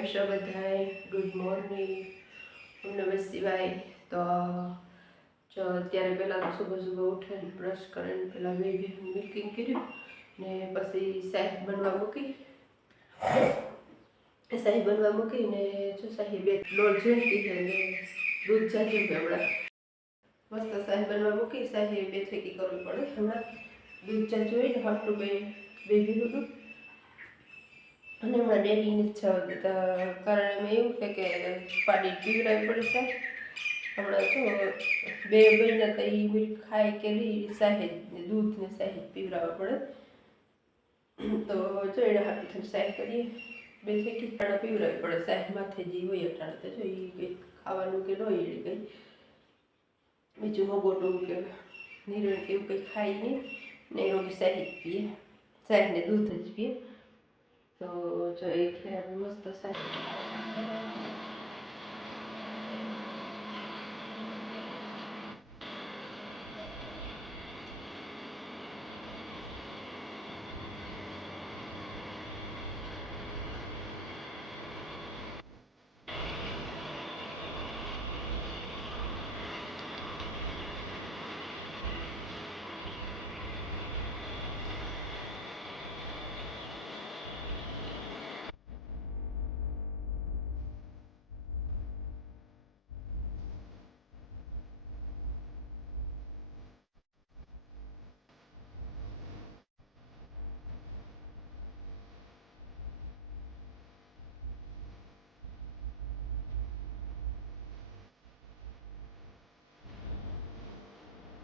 કેમ છો બધાય ગુડ મોર્નિંગ નમઃ શિવાય તો જો અત્યારે પહેલાં તો સુબહ સુબહ ઉઠીને બ્રશ કરીને પહેલાં બે બે મિલ્કિંગ કર્યું ને પછી શાહી બનવા મૂકી. શાહી બનવા મૂકીને જો શાહી બે ડોલ ઝીણકી છે ને દૂધ જાજ્યું કે હમણાં. મસ્ત શાહી બનવા મૂકી. શાહી બે થેકી કરવી પડે હમણાં. દૂધ જાજુ હોય ને હાટું બે બે ભીનું દૂધ. અને હમણાં ડેરીની જ કારણ એમાં એવું છે કે પાડી પીવડાવી પડે છે હમણાં જો બે મહિના તો એ મિલ્ક ખાય કે સાહેજ ને દૂધ ને સાહેજ પીવડાવવા પડે. તો જો એને હાથે સાહેબ કરીએ. બેથી ઠીકાણા પીવડાવી પડે. સાહેબ માથે જે હોય અટાણે તો જો એ કંઈ ખાવાનું કે ન હોય એ કંઈ. બીજું મગોટું કે નિરણ કે એવું કંઈ ખાય નહીં. ને એ રોગી સાહેબ પીએ. સાહેબને દૂધ જ પીએ. તો જો એટલે મસ્ત સાહેબ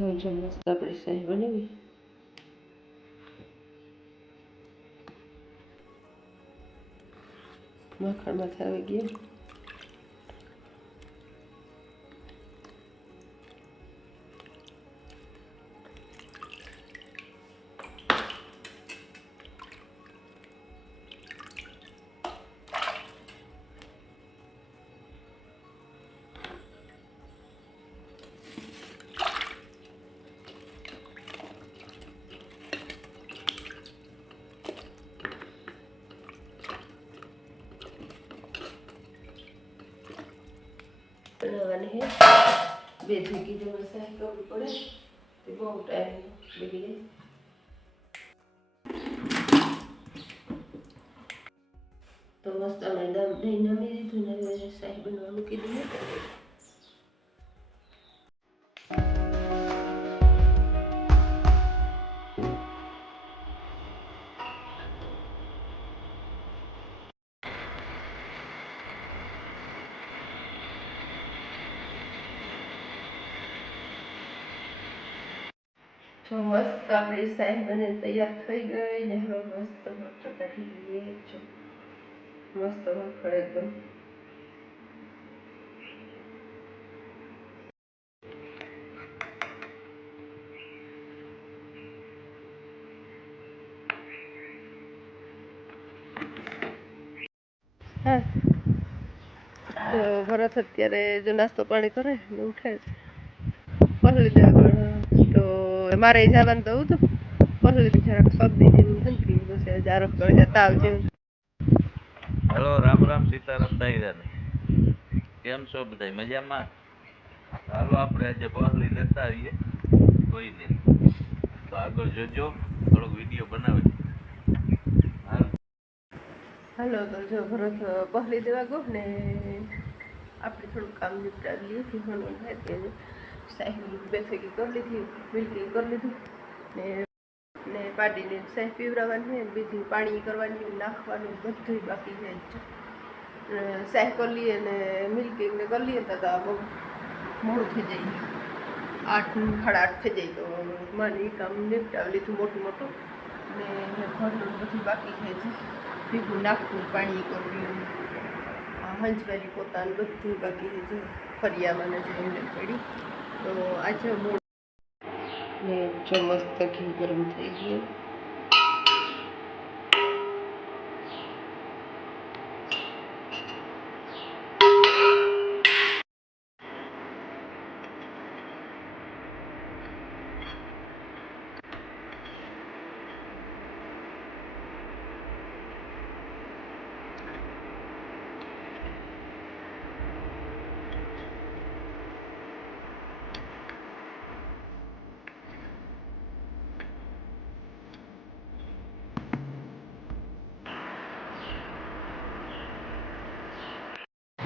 તો જો મસ્ત આપણી સાહેબ બનાવી માખણ માથે આવી ગયા બનાવવાની છે બે ભેગી જો મસાઈ કરવું પડે તે બહુ ટાઈમ બગડી તો મસ્ત અમે દમ દહીં નમી દીધું ને શાહી બનવા મૂકી જો મસ્ત આપણી શાહી બને તૈયાર થઈ ગઈ ને હવે મસ્ત મસ્ત કાઢી લઈએ જો મસ્ત મખણ એકદમ ભરત અત્યારે જો નાસ્તો પાણી કરે ને ઉઠે પસલી દેવા તો મારે જવાનું તો હતું. પછી જરાક શરદી જેવું થઈ ગયું છે જારક કરે જતા આવજે. હેલો રામ રામ સીતારામ દાયરાને. કેમ છો બધા મજામાં? ચાલો આપણે આજે પહલી લેતા આવીએ. કોઈ નહીં. તો આગળ જોજો થોડોક વીડિયો બનાવે હાલ. તો જો ભરત પહલી દેવા ગયો ને આપણે થોડું કામ નિપટાવી લઈએ. ભીહોનું થાય સાહેબ બેઠકી કરી લીધી મિલકી કરી લીધું. ને ને પાડીને સાહેબ પીવડાવવાની છે બીજું પાણી કરવાની નાખવાનું બધું બાકી છે. સાહેબ કરી લઈએ ને મિલ્કીને કરી લઈએ તો બહુ મોડું થઈ જાય. આઠ સાડા આઠ થઈ જાય તો મારે કામ નિપટાવી લીધું મોટું મોટું. ને ઘરનું બધું બાકી છે ભીગું નાખવું, પાણી કરવું. હંચવારી પોતાનું બધું બાકી છે. ફરિયામાં જો એમને પડી તો આજે મૂળ ને જો મસ્ત ઘી ગરમ થઈ ગયું.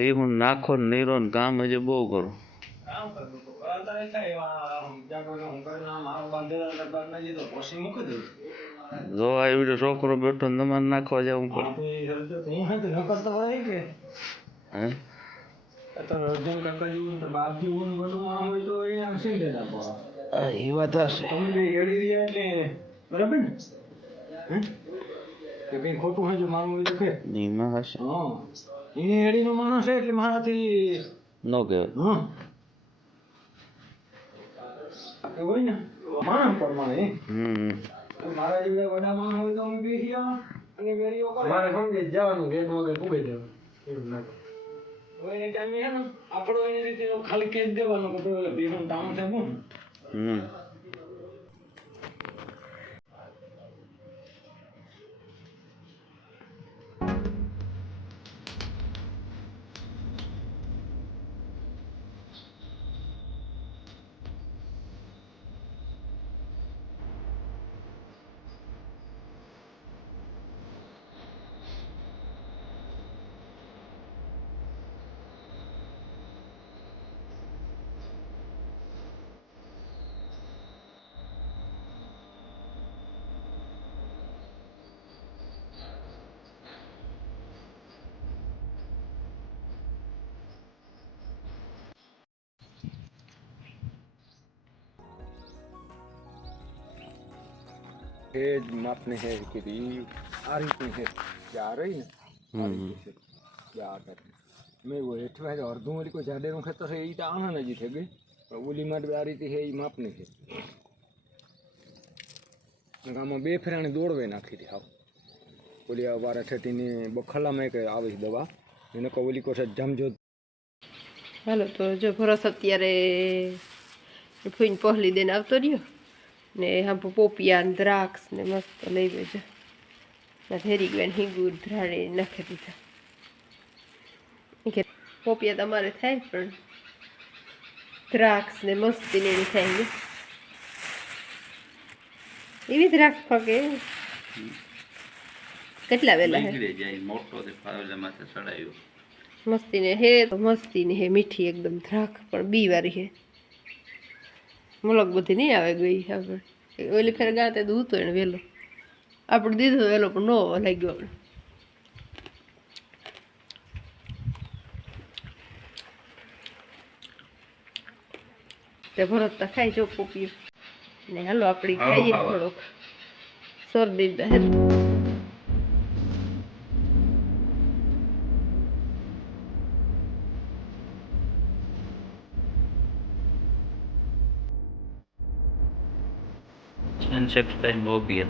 એ હું નાખો ને નીરો ને કામ હજી બહુ કરું. જો આ વીડિયો છોકરો બેઠો ને તમારે નાખવા જવું પડે. એ વાત હશે. બરાબર ને? કઈ ખોટું હોય જો મારું હોય તો કે? એમાં હશે. હા. એ હેડીનો માણસ છે એટલે મારાથી ન કહેવાય. હા એ હોય ને માણસ પ્રમાણે હમ. મારા જેવા વડા માણસ હોય તો અમે બેસી અને વેરીઓ કરે. મારે સમજે જવાનું ગેટ વગર ઊભી દેવાનું એવું લાગે હવે એ ટાઈમે હે ને આપણો એની રીતે ખાલી કેજ દેવાનો કે પેલો ભીનું તામ છે હું હમ. એ જ માપને હે કીધી આ રીતની છે કે આ રહી ને આ રીતની છે કે આ કરી મેં એવું હેઠવા છે અડધું વળી કોઈ જાડેનું ખેતર છે એ તો આના નજી થઈ ગઈ પણ ઓલી માટે આ રીતે છે એ માપની છે આમાં બે ફેરાણી દોડવે નાખી હતી હાવ ઓલી આ વારા ઠેઠીની બખલામાં એક આવે છે દવા એને કહો ઓલી કોશે જમજો હાલો તો જો ભરોસ અત્યારે ફૂઈને પહોલી દઈને આવતો રહ્યો ને હા પોપિયા દ્રાક્ષ ને મસ્ત લઈ લેજો. ને ગયો હિંગુ ધ્રાડે નાખી દીધા. કે પોપિયા તમારે થાય પણ દ્રાક્ષ ને મસ્તી ને એની થાય એવી દ્રાક્ષ ફકે. કેટલા વેલા મસ્તી ને હે મસ્તી ને હે મીઠી એકદમ દ્રાક્ષ પણ બી વાળી હે. મુલક બધી નહીં આવે ગઈ આપણે ઓલી ફેર દૂધ તો એને વહેલો આપણે દીધો વહેલો પણ નો લાગ્યો આપણે તે ભરત તો ખાઈ જો પોપિયું ને હાલો આપણી ખાઈએ થોડોક થોડોક. શરદી બહેર સનસેટ ટાઈમ બહુ પીએ